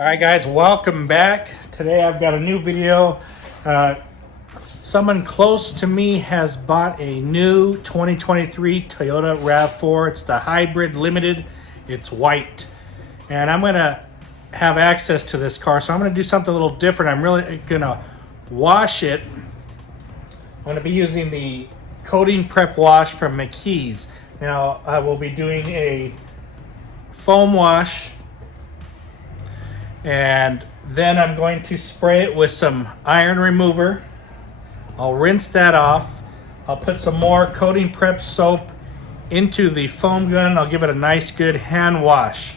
Alright guys, welcome back. Today I've got a new video. Someone close to me has bought a new 2023 Toyota RAV4. It's the Hybrid Limited. It's white. And I'm going to have access to this car, so I'm going to do something a little different. I'm really going to wash it. I'm going to be using the coating prep wash from McKee's. Now I will be doing a foam wash, and then I'm going to spray it with some iron remover. I'll rinse that off. I'll put some more coating prep soap into the foam gun. I'll give it a nice good hand wash.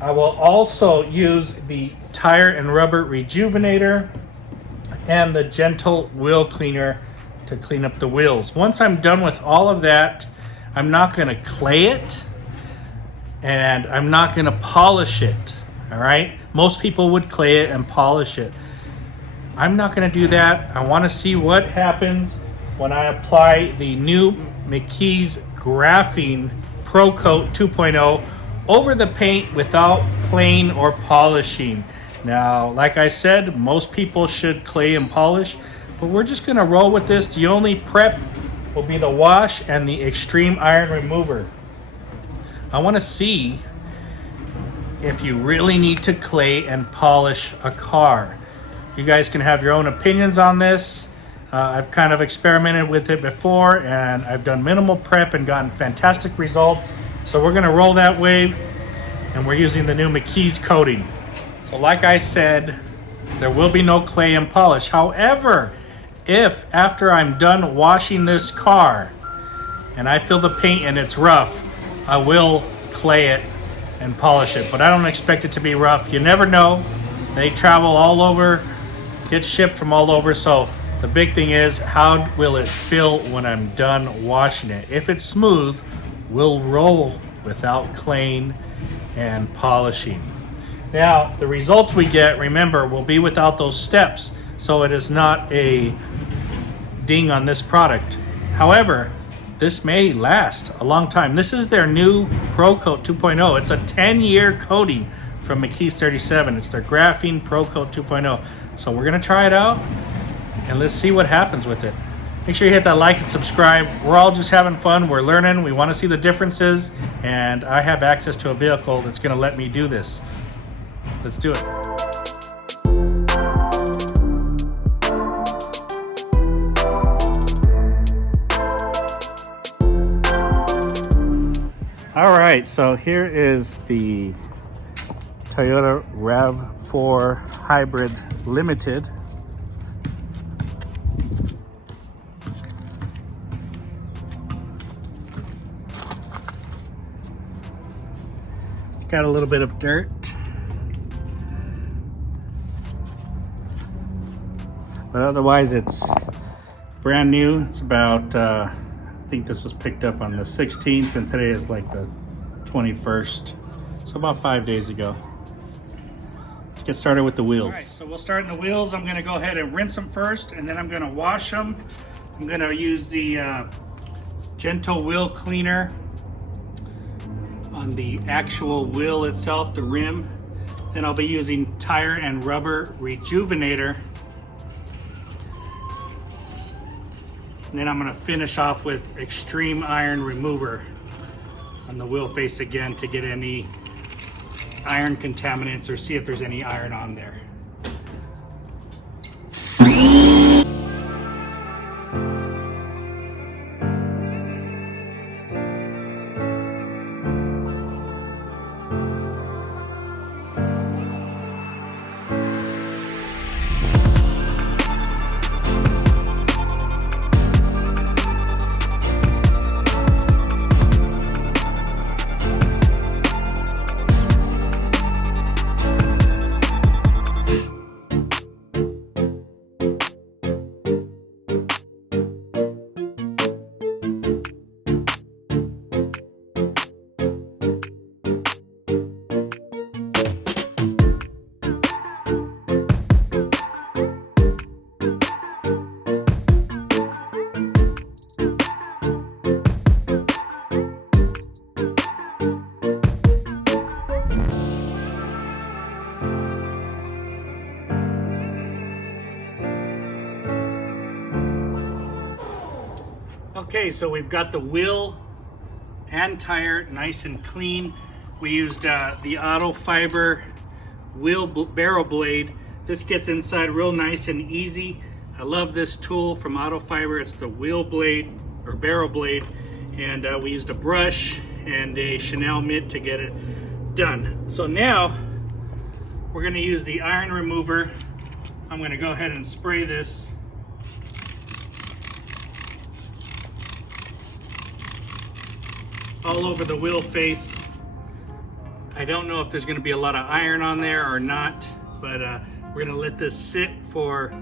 I will also use the tire and rubber rejuvenator and the gentle wheel cleaner to clean up the wheels. Once I'm done with all of that, I'm not going to clay it, and I'm not going to polish it. All right, most people would clay it and polish it. I'm not going to do that. I want to see what happens when I apply the new McKee's Graphene Pro Coat 2.0 over the paint without claying or polishing. Now, like I said, most people should clay and polish, but we're just going to roll with this. The only prep will be the wash and the extreme iron remover. I want to see if you really need to clay and polish a car. You guys can have your own opinions on this. I've kind of experimented with it before, and I've done minimal prep and gotten fantastic results. So we're gonna roll that way, and we're using the new McKee's coating. So like I said, there will be no clay and polish. However, if after I'm done washing this car and I feel the paint and it's rough, I will clay it and polish it, but I don't expect it to be rough. You never know. They travel all over, get shipped from all over, so the big thing is, how will it feel when I'm done washing it? If it's smooth, we'll roll without claying and polishing. Now, the results we get, remember, will be without those steps, so it is not a ding on this product. However, this may last a long time. This is their new Pro Coat 2.0. It's a 10-year coating from McKee's 37. It's their Graphene Pro Coat 2.0. So we're gonna try it out and let's see what happens with it. Make sure you hit that like and subscribe. We're all just having fun. We're learning. We want to see the differences, and I have access to a vehicle that's gonna let me do this. Let's do it. All right, so here is the Toyota RAV4 Hybrid Limited. It's got a little bit of dirt, but otherwise it's brand new. It's about I think this was picked up on the 16th, and today is like the 21st, so about 5 days ago. Let's get started with the wheels. All right, so we'll start in the wheels. I'm going to go ahead and rinse them first, and then I'm going to wash them. I'm going to use the gentle wheel cleaner on the actual wheel itself, the rim. Then I'll be using tire and rubber rejuvenator. And then I'm going to finish off with extreme iron remover on the wheel face again to get any iron contaminants or see if there's any iron on there. Okay, so we've got the wheel and tire nice and clean. We used the auto fiber wheel barrel blade. This gets inside real nice and easy. I love this tool from Auto Fiber. It's the wheel blade or barrel blade, and we used a brush and a Chanel mitt to get it done. So now we're going to use the iron remover. I'm going to go ahead and spray this. All over the wheel face. I don't know if there's going to be a lot of iron on there or not, but we're going to let this sit for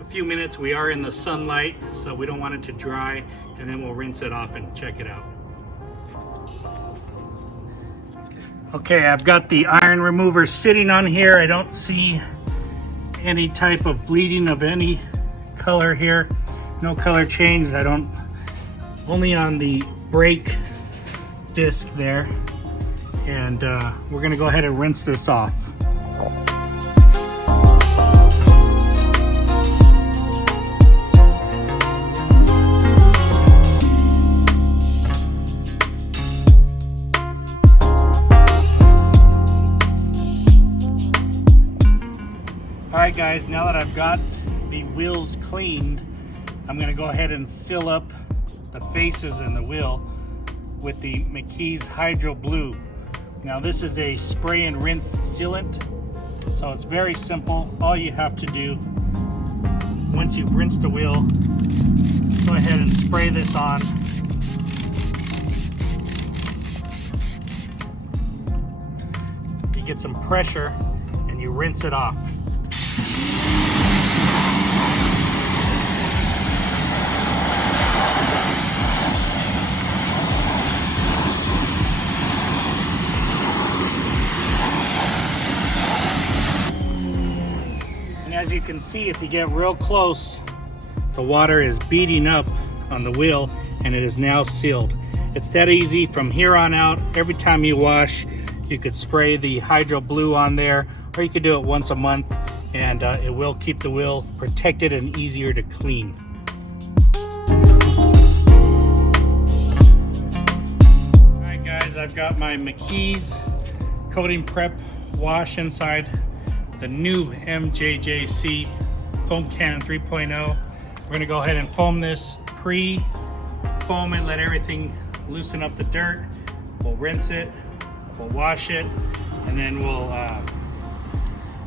a few minutes. We are in the sunlight, so we don't want it to dry, and then we'll rinse it off and check it out. Okay, I've got the iron remover sitting on here. I don't see any type of bleeding of any color here. No color change. Only on the brake disc there. And we're gonna go ahead and rinse this off. Alright guys, now that I've got the wheels cleaned, I'm going to go ahead and seal up the faces in the wheel with the McKee's Hydro Blue. Now this is a spray and rinse sealant, so it's very simple. All you have to do, once you've rinsed the wheel, go ahead and spray this on. You get some pressure and you rinse it off. And as you can see, if you get real close, the water is beating up on the wheel and it is now sealed. It's that easy. From here on out, every time you wash, you could spray the Hydro Blue on there, or you could do it once a month, and it will keep the wheel protected and easier to clean. Alright guys, I've got my McKee's Coating Prep Wash inside the new MJJC Foam Cannon 3.0. We're going to go ahead and foam this, pre-foam it, let everything loosen up the dirt. We'll rinse it, we'll wash it, and then we'll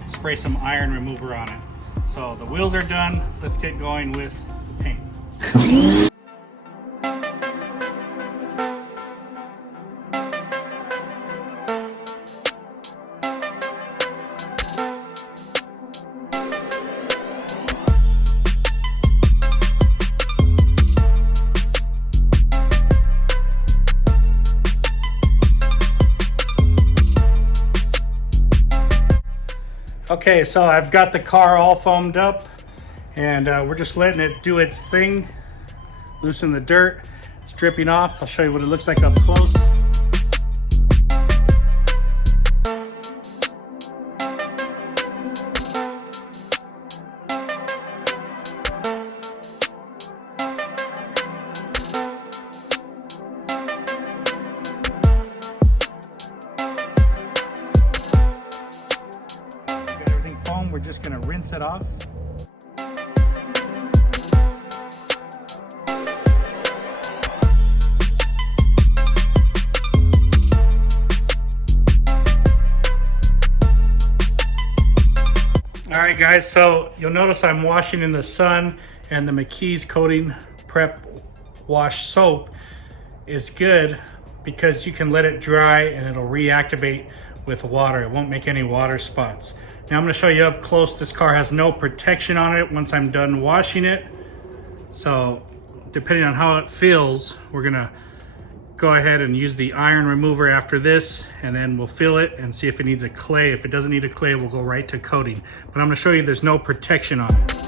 spray some iron remover on it. So the wheels are done. Let's get going with the paint. Okay, so I've got the car all foamed up, and we're just letting it do its thing, loosen the dirt. It's dripping off. I'll show you what it looks like up close. We're just going to rinse it off. All right guys, so you'll notice I'm washing in the sun, and the McKee's Coating Prep Wash soap is good because you can let it dry and it'll reactivate with water. It won't make any water spots. Now I'm going to show you up close. This car has no protection on it once I'm done washing it. So depending on how it feels, we're going to go ahead and use the iron remover after this, and then we'll feel it and see if it needs a clay. If it doesn't need a clay, we'll go right to coating. But I'm going to show you there's no protection on it.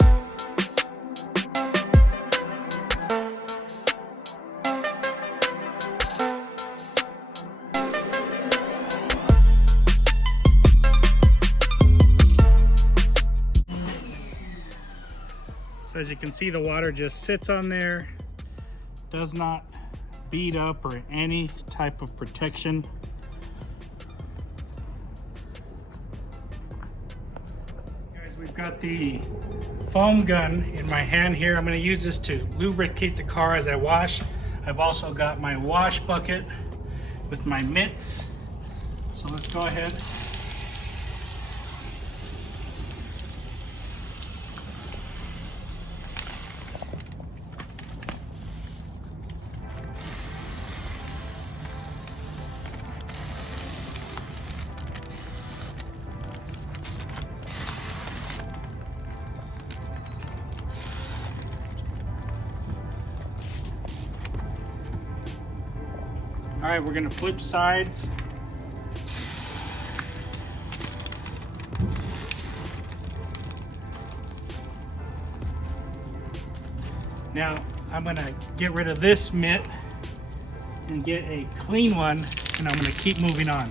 So as you can see, the water just sits on there, does not bead up or any type of protection. Guys, we've got the foam gun in my hand here. I'm going to use this to lubricate the car as I wash. I've also got my wash bucket with my mitts. So let's go ahead. All right, we're gonna flip sides. Now, I'm gonna get rid of this mitt and get a clean one, and I'm gonna keep moving on.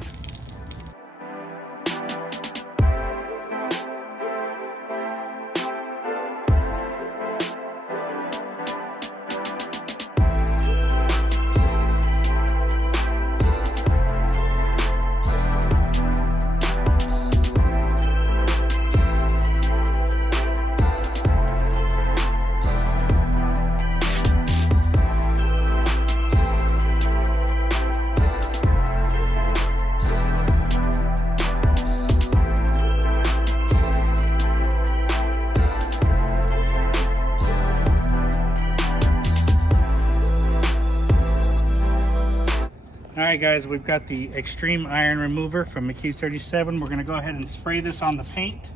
Alright guys, we've got the Extreme Iron Remover from McKee-37. We're going to go ahead and spray this on the paint.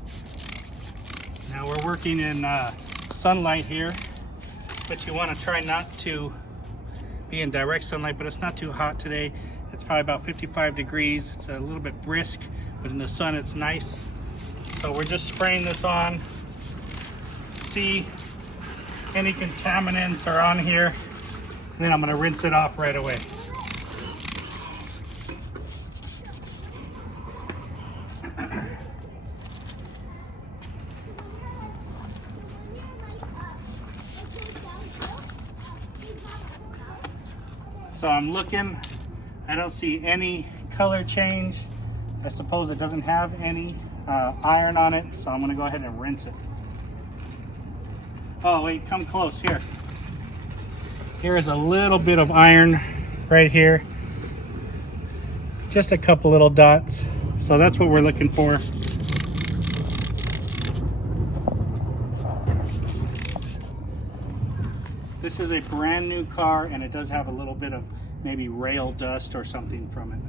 Now we're working in sunlight here, but you want to try not to be in direct sunlight, but it's not too hot today. It's probably about 55 degrees. It's a little bit brisk, but in the sun it's nice. So we're just spraying this on. See any contaminants are on here, and then I'm going to rinse it off right away. So I'm looking, I don't see any color change. I suppose it doesn't have any iron on it, so I'm gonna go ahead and rinse it. Oh wait, come close, here. Here is a little bit of iron right here. Just a couple little dots. So that's what we're looking for. This is a brand new car, and it does have a little bit of maybe rail dust or something from it.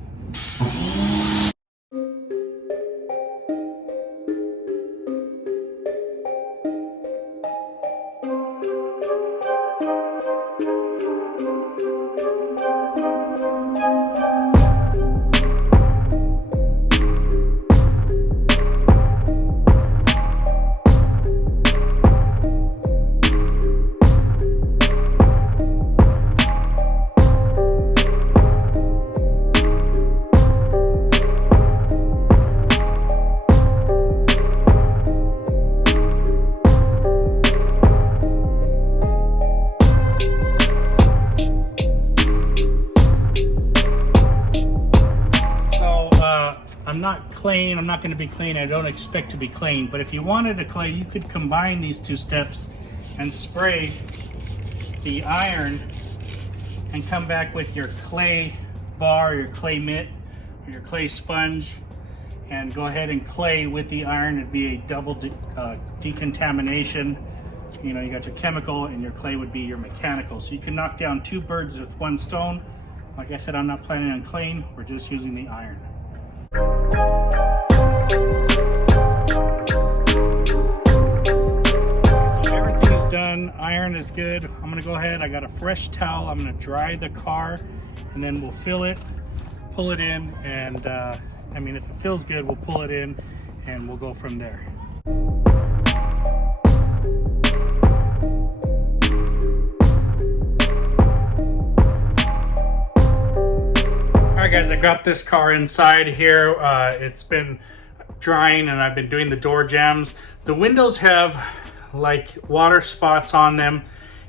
I'm not going to be clean. I don't expect to be clean, but if you wanted to clay, you could combine these two steps and spray the iron and come back with your clay bar, your clay mitt, or your clay sponge, and go ahead and clay with the iron. It'd be a double decontamination. You know, you got your chemical and your clay would be your mechanical. So you can knock down two birds with one stone. Like I said, I'm not planning on claying. We're just using the iron. So everything is done. Iron is good. I'm gonna go ahead. I got a fresh towel. I'm gonna dry the car, and then we'll fill it, pull it in, and I mean, if it feels good, we'll pull it in, and we'll go from there. Alright guys, I got this car inside here. It's been drying and I've been doing the door jambs. The windows have like water spots on them,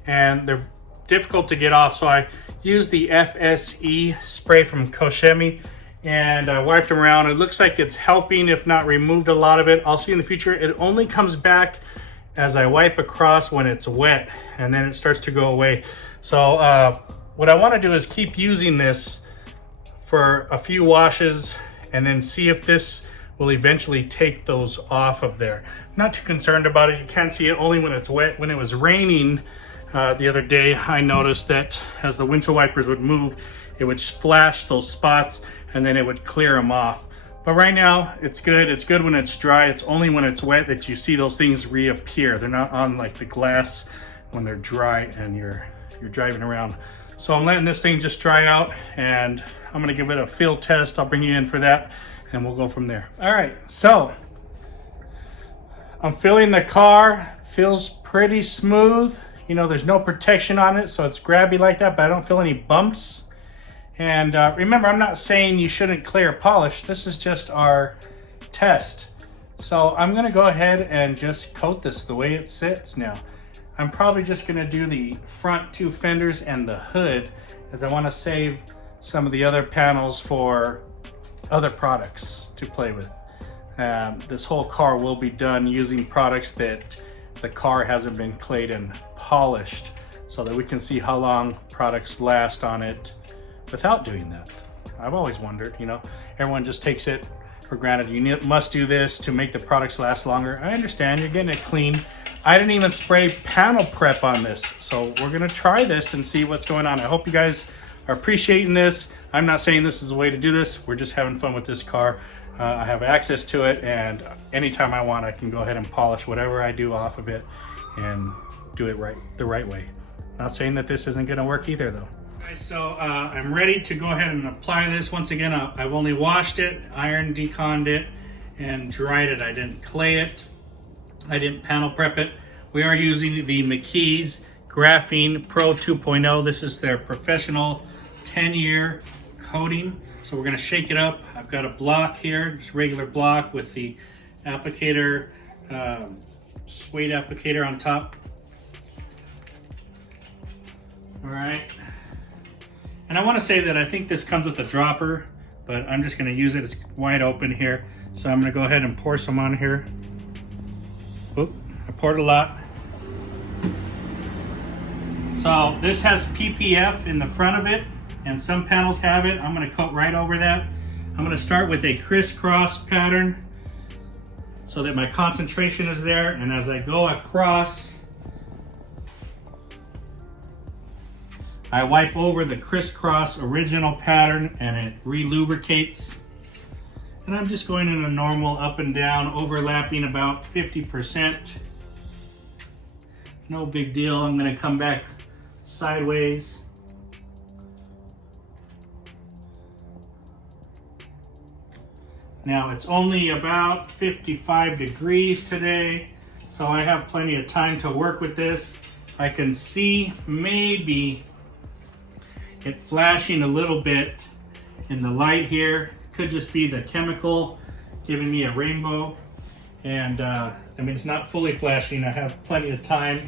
and they're difficult to get off, so I used the FSE spray from Koshemi and I wiped them around. It looks like it's helping, if not removed a lot of it. I'll see in the future. It only comes back as I wipe across when it's wet, and then it starts to go away. So what I want to do is keep using this for a few washes and then see if this will eventually take those off of there. I'm not too concerned about it. You can't see it only when it's wet. When it was raining the other day, I noticed that as the windshield wipers would move, it would flash those spots and then it would clear them off. But right now, it's good. It's good when it's dry. It's only when it's wet that you see those things reappear. They're not on like the glass when they're dry and you're driving around. So I'm letting this thing just dry out, and I'm gonna give it a field test. I'll bring you in for that and we'll go from there. All right, so I'm filling the car. Feels pretty smooth. You know, there's no protection on it, so it's grabby like that, but I don't feel any bumps. And remember, I'm not saying you shouldn't clear polish. This is just our test. So I'm gonna go ahead and just coat this the way it sits now. I'm probably just gonna do the front two fenders and the hood, as I wanna save some of the other panels for other products to play with. This whole car will be done using products that the car hasn't been clayed and polished, so that we can see how long products last on it without doing that. I've always wondered, you know, everyone just takes it for granted. You must do this to make the products last longer. I understand, you're getting it clean. I didn't even spray panel prep on this, so we're gonna try this and see what's going on. I hope you guys are appreciating this. I'm not saying this is the way to do this. We're just having fun with this car. I have access to it, and anytime I want, I can go ahead and polish whatever I do off of it and do it the right way. Not saying that this isn't gonna work either though. So I'm ready to go ahead and apply this. Once again, I've only washed it, iron deconned it, and dried it. I didn't clay it. I didn't panel prep it. We are using the McKee's Graphene Pro 2.0. This is their professional 10-year coating. So we're gonna shake it up. I've got a block here, just regular block with the applicator, suede applicator on top. All right. And I want to say that I think this comes with a dropper, but I'm just going to use it. It's wide open here. So I'm going to go ahead and pour some on here. Oop, I poured a lot. So this has PPF in the front of it, and some panels have it. I'm going to coat right over that. I'm going to start with a crisscross pattern so that my concentration is there. And as I go across, I wipe over the crisscross original pattern and it re-lubricates. And I'm just going in a normal up and down, overlapping about 50%. No big deal. I'm gonna come back sideways. Now it's only about 55 degrees today, so I have plenty of time to work with this. I can see maybe it flashing a little bit in the light here. Could just be the chemical giving me a rainbow. And I mean, it's not fully flashing. I have plenty of time.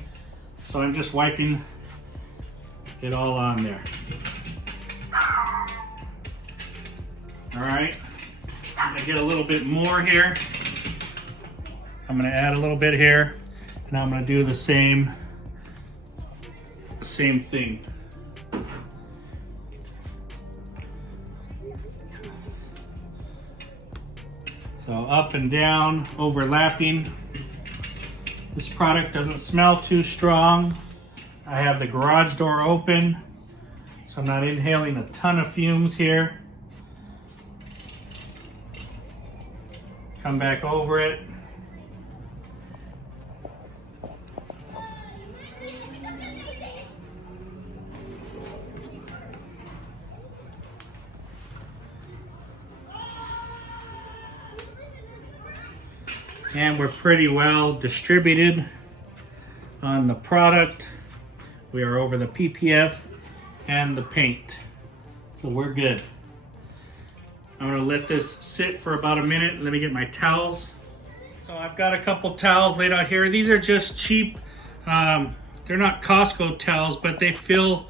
So I'm just wiping it all on there. All right, I'm gonna get a little bit more here. I'm gonna add a little bit here, and I'm gonna do the same thing. So up and down, overlapping. This product doesn't smell too strong. I have the garage door open, so I'm not inhaling a ton of fumes here. Come back over it. And we're pretty well distributed on the product. We are over the PPF and the paint, so we're good. I'm gonna let this sit for about a minute. Let me get my towels. So I've got a couple towels laid out here. These are just cheap They're not Costco towels, but they feel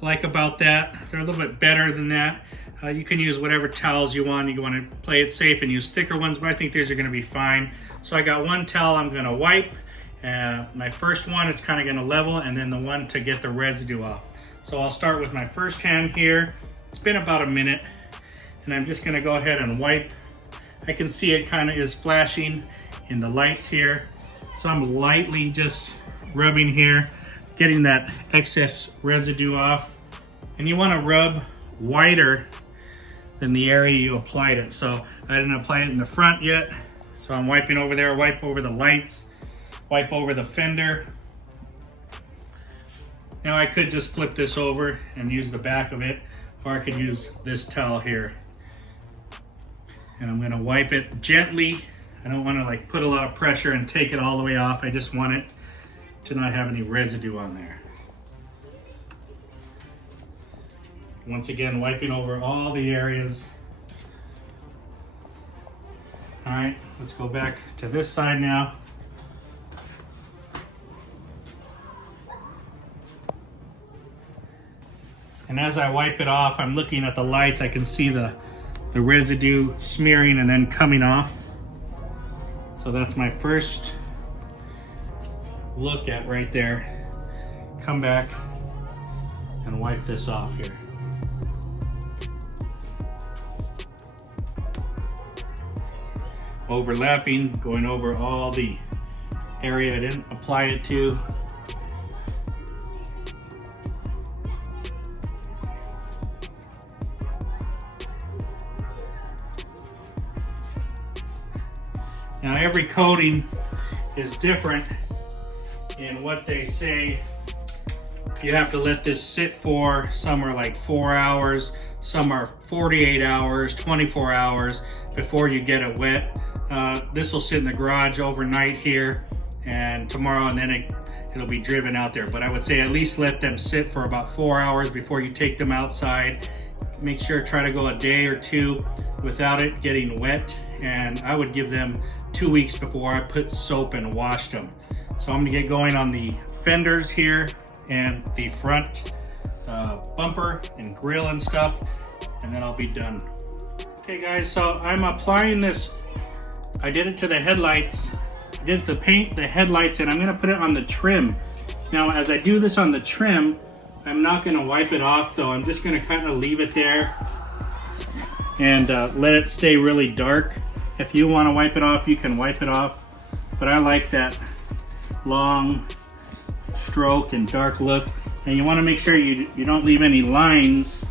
like about that. They're a little bit better than that. You can use whatever towels you want. You want to play it safe and use thicker ones, but I think these are going to be fine. So I got one towel I'm going to wipe. My first one is kind of going to level, and then the one to get the residue off. So I'll start with my first hand here. It's been about a minute, and I'm just going to go ahead and wipe. I can see it kind of is flashing in the lights here. So I'm lightly just rubbing here, getting that excess residue off. And you want to rub wider than the area you applied it. So I didn't apply it in the front yet. So I'm wiping over there, wipe over the lights, wipe over the fender. Now I could just flip this over and use the back of it, or I could use this towel here. And I'm gonna wipe it gently. I don't wanna like put a lot of pressure and take it all the way off. I just want it to not have any residue on there. Once again, wiping over all the areas. All right, let's go back to this side now. And as I wipe it off, I'm looking at the lights. I can see the residue smearing and then coming off. So that's my first look at right there. Come back and wipe this off here. Overlapping, going over all the area I didn't apply it to. Now every coating is different in what they say. You have to let this sit for. Some are like 4 hours, some are 48 hours, 24 hours before you get it wet. This will sit in the garage overnight here, and tomorrow, and then it'll be driven out there. But I would say at least let them sit for about 4 hours before you take them outside. Make sure try to go a day or two without it getting wet, and I would give them 2 weeks before I put soap and washed them. So I'm gonna get going on the fenders here and the front bumper and grill and stuff, and then I'll be done. Okay guys, so I'm applying this. I did it to the headlights. I did the paint, the headlights, and I'm gonna put it on the trim. Now, as I do this on the trim, I'm not gonna wipe it off though. I'm just gonna kind of leave it there and let it stay really dark. If you wanna wipe it off, you can wipe it off. But I like that long stroke and dark look. And you wanna make sure you don't leave any lines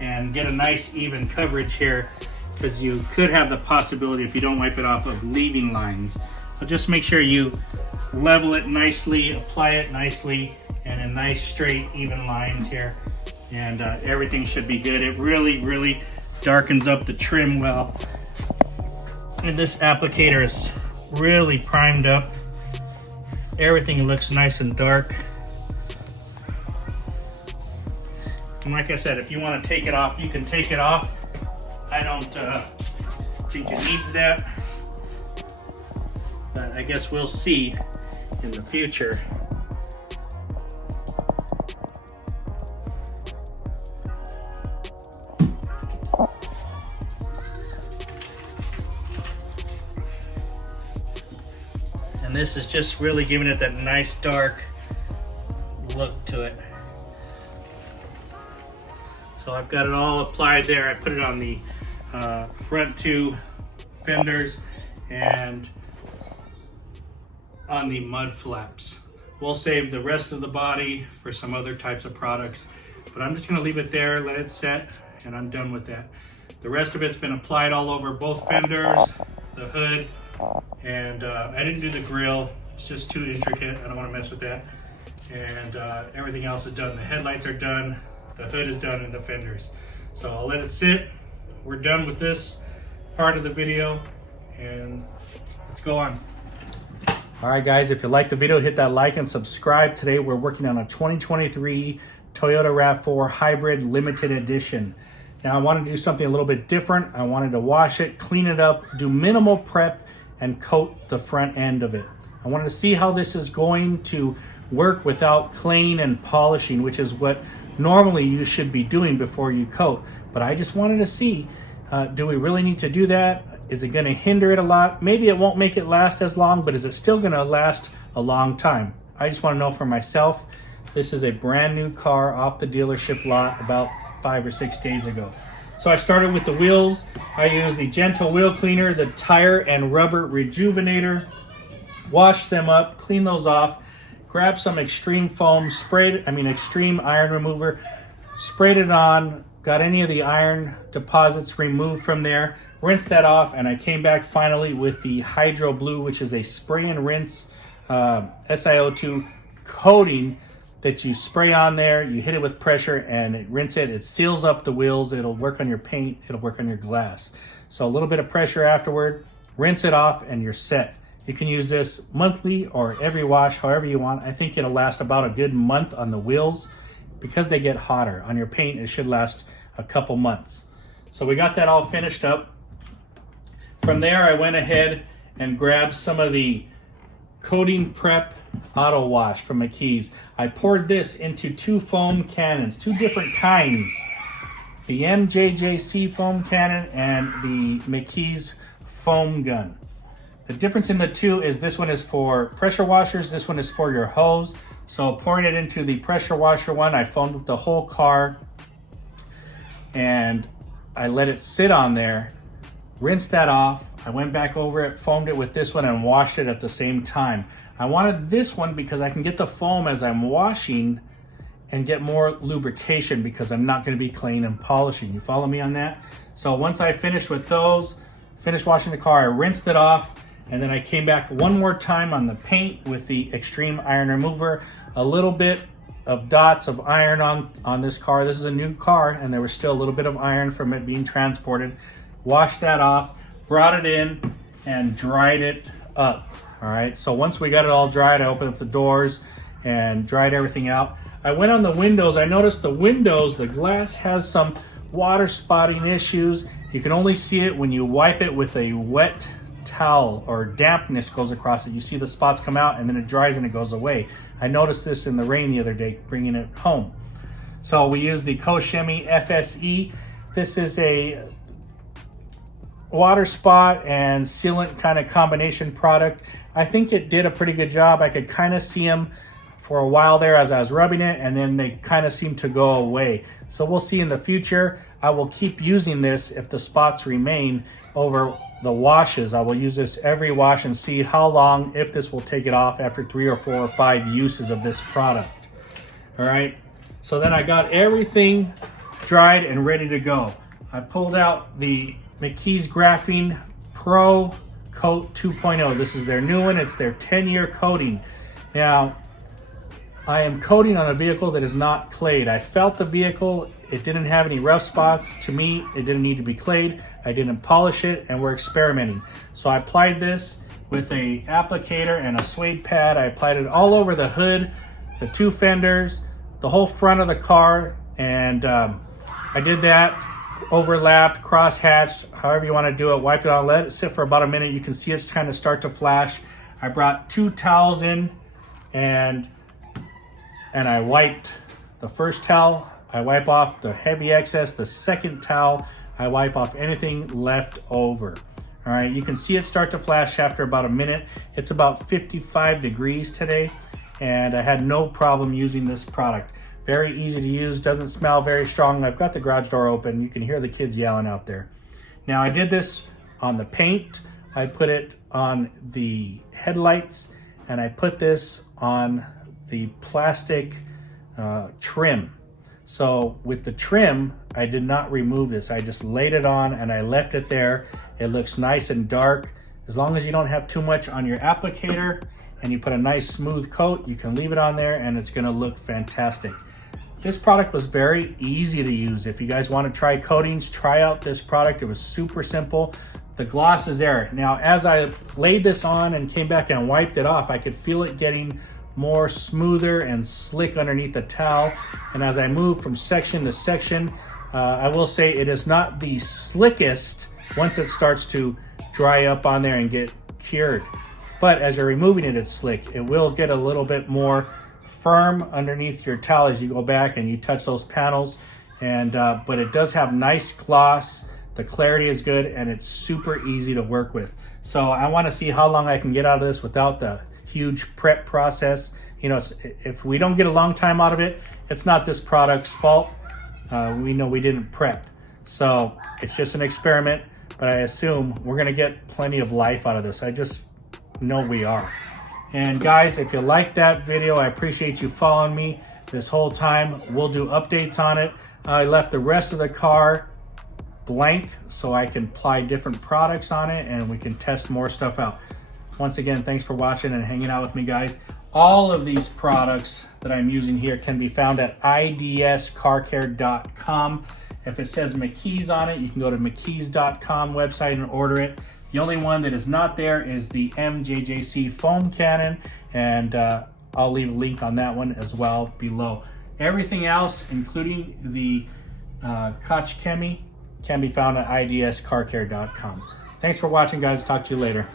and get a nice even coverage here, because you could have the possibility, if you don't wipe it off, of leaving lines. So just make sure you level it nicely, apply it nicely, and in nice straight even lines here, and everything should be good. It really darkens up the trim well, and this applicator is really primed up. Everything looks nice and dark. And like I said, if you want to take it off, you can take it off. I don't think it needs that, but I guess we'll see in the future. And this is just really giving it that nice dark look to it. So I've got it all applied there. I put it on the front two fenders and on the mud flaps. We'll save the rest of the body for some other types of products, but I'm just gonna leave it there, let it set, and I'm done with that. The rest of it's been applied all over both fenders, the hood, and I didn't do the grill. It's just too intricate. I don't wanna mess with that. And everything else is done. The headlights are done, the hood is done, and the fenders. So I'll let it sit. We're done with this part of the video, and let's go on. All right guys, if you liked the video, hit that like and subscribe. Today we're working on a 2023 Toyota RAV4 Hybrid Limited Edition. Now I wanted to do something a little bit different. I wanted to wash it, clean it up, do minimal prep, and coat the front end of it. I wanted to see how this is going to work without claying and polishing, which is what normally you should be doing before you coat. But I just wanted to see, do we really need to do that? Is it going to hinder it a lot? Maybe it won't make it last as long, but is it still going to last a long time? I just want to know for myself. This is a brand new car off the dealership lot about 5 or 6 days ago. So I started with the wheels. I used the Gentle Wheel Cleaner, the Tire and Rubber Rejuvenator, washed them up, cleaned those off, grabbed some extreme foam, extreme iron remover, sprayed it on, got any of the iron deposits removed from there, rinsed that off, and I came back finally with the Hydro Blue, which is a spray and rinse SiO2 coating that you spray on there, you hit it with pressure and it rinse it. It seals up the wheels. It'll work on your paint. It'll work on your glass. So a little bit of pressure afterward, rinse it off and you're set. You can use this monthly or every wash, however you want. I think it'll last about a good month on the wheels because they get hotter. On your paint, it should last a couple months. So we got that all finished up. From there, I went ahead and grabbed some of the Coating Prep Auto Wash from McKee's. I poured this into 2 foam cannons, 2 different kinds. The MJJC foam cannon and the McKee's foam gun. The difference in the two is this one is for pressure washers, this one is for your hose. So pouring it into the pressure washer one, I foamed the whole car and I let it sit on there, rinsed that off. I went back over it, foamed it with this one and washed it at the same time. I wanted this one because I can get the foam as I'm washing and get more lubrication because I'm not going to be cleaning and polishing. You follow me on that? So once I finished with those, finished washing the car, I rinsed it off, and then I came back one more time on the paint with the Extreme Iron Remover. A little bit of dots of iron on this car. This is a new car and there was still a little bit of iron from it being transported. Washed that off, brought it in and dried it up. All right, so once we got it all dried, I opened up the doors and dried everything out. I went on the windows. I noticed the windows, the glass has some water spotting issues. You can only see it when you wipe it with a wet towel or dampness goes across it. You see the spots come out and then it dries and it goes away. I noticed this in the rain the other day bringing it home. So we use the Koshemi FSE. This is a water spot and sealant kind of combination product. I think it did a pretty good job. I could kind of see them for a while there as I was rubbing it, and then they kind of seem to go away. So we'll see in the future. I will keep using this if the spots remain over the washes. I will use this every wash and see how long, if this will take it off after 3 or 4 or 5 uses of this product. All right, so then I got everything dried and ready to go. I pulled out the McKee's Graphene Pro Coat 2.0. This is their new one. It's their 10-year coating. Now, I am coating on a vehicle that is not clayed. I felt the vehicle. It didn't have any rough spots. To me, it didn't need to be clayed. I didn't polish it, and we're experimenting. So I applied this with a applicator and a suede pad. I applied it all over the hood, the 2 fenders, the whole front of the car, and I did that. Overlapped, cross-hatched, however you want to do it, wiped it on, let it sit for about a minute. You can see it's kind of start to flash. I brought 2 towels in and I wiped the first towel. I wipe off the heavy excess. The second towel, I wipe off anything left over. All right, you can see it start to flash after about a minute. It's about 55 degrees today and I had no problem using this product. Very easy to use, doesn't smell very strong. I've got the garage door open. You can hear the kids yelling out there. Now I did this on the paint. I put it on the headlights and I put this on the plastic trim. So with the trim, I did not remove this. I just laid it on and I left it there. It looks nice and dark. As long as you don't have too much on your applicator and you put a nice smooth coat, you can leave it on there and it's gonna look fantastic. This product was very easy to use. If you guys want to try coatings, try out this product. It was super simple. The gloss is there. Now, as I laid this on and came back and wiped it off, I could feel it getting more smoother and slick underneath the towel. And as I move from section to section, I will say it is not the slickest once it starts to dry up on there and get cured. But as you're removing it, it's slick. It will get a little bit more firm underneath your towel as you go back and you touch those panels. And but it does have nice gloss. The clarity is good, and it's super easy to work with. So I want to see how long I can get out of this without the huge prep process. You know, if we don't get a long time out of it, it's not this product's fault. We know we didn't prep. So it's just an experiment, but I assume we're gonna get plenty of life out of this. I just know we are. And guys, if you like that video, I appreciate you following me this whole time. We'll do updates on it. I left the rest of the car blank so I can apply different products on it and we can test more stuff out. Once again, thanks for watching and hanging out with me, guys. All of these products that I'm using here can be found at idscarcare.com. If it says McKee's on it, you can go to mckees.com website and order it. The only one that is not there is the MJJC foam cannon, and I'll leave a link on that one as well below. Everything else, including the Koch Chemi, can be found at idscarcare.com. Thanks for watching, guys. Talk to you later.